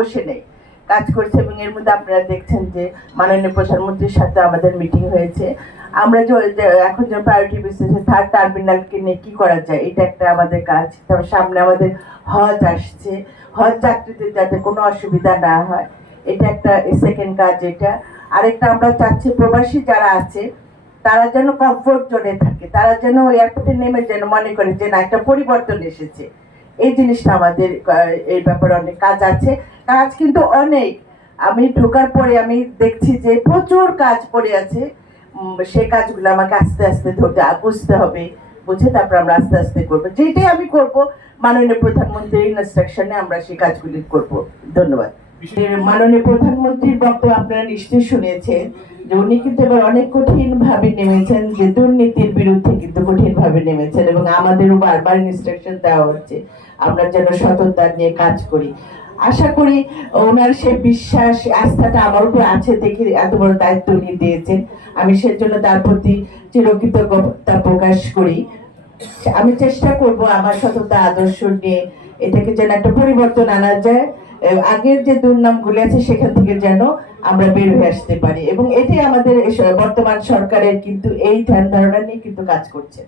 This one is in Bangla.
বসে নেই, কাজ করছে। এবং এর মধ্যে আপনারা দেখছেন যে মাননীয় প্রধানমন্ত্রীর সাথে আমাদের মিটিং হয়েছে। আমরা এখন যে প্রায়োরিটি বেসিসে থার্ড টার্মিনালকে নিয়ে কি করা যায়, এটা একটা আমাদের কাজ। তারপর সামনে আমাদের হজ আসছে, হজ যাত্রীদের যাতে কোনো অসুবিধা না হয়, এটা একটা সেকেন্ড কাজ। এটা আরেকটা আমরা চাচ্ছি প্রবাসী যারা আছে তারা যেন কমফোর্ট জোনে থাকে, তারা যেন এয়ারপোর্টে নেমে যেন মনে করে যে না একটা পরিবর্তন এসেছে। এই জিনিসটা আমাদের এই ব্যাপারে অনেক কাজ আছে, কাজ কিন্তু অনেক। আমি ঢোকার পরে আমি দেখছি যে প্রচুর কাজ পড়ে আছে। সে কাজগুলো আমাকে আস্তে আস্তে বুঝতে হবে, বুঝে তারপর আমরা আস্তে আস্তে করবো। যেটাই আমি করব মাননীয় প্রধানমন্ত্রীর ইনস্ট্রাকশনে আমরা সেই কাজগুলি করব। ধন্যবাদ। মাননীয় প্রধানমন্ত্রীর বক্তব্য আপনারা নিশ্চয়ই শুনেছেন যে উনি কিন্তু এবার অনেক কঠিন ভাবে নেমেছেন, যে দুর্নীতির বিরুদ্ধে কিন্তু কঠিন ভাবে নেমেছেন। এবং আমাদেরও বারবার ইনস্ট্রাকশন দেওয়া হচ্ছে আমরা যেন সততা নিয়ে কাজ করি। আশা করি ওনার সে বিশ্বাস আস্থাটা আমার উপর আছে দেখে এত বড় দায়িত্ব উনি দিয়েছেন। আমি সেজন্য তার প্রতি চিরকৃতজ্ঞতা প্রকাশ করি। আমি চেষ্টা করব আমার সততা আদর্শ নিয়ে এটাকে যেন একটা পরিবর্তন আনা যায়, আগের যে দুর্নামগুলো আছে সেখান থেকে যেন আমরা বের হয়ে আসতে পারি। এবং এটাই আমাদের বর্তমান সরকারের কিন্তু এই ধ্যান ধারণা নিয়ে কিন্তু কাজ করছে।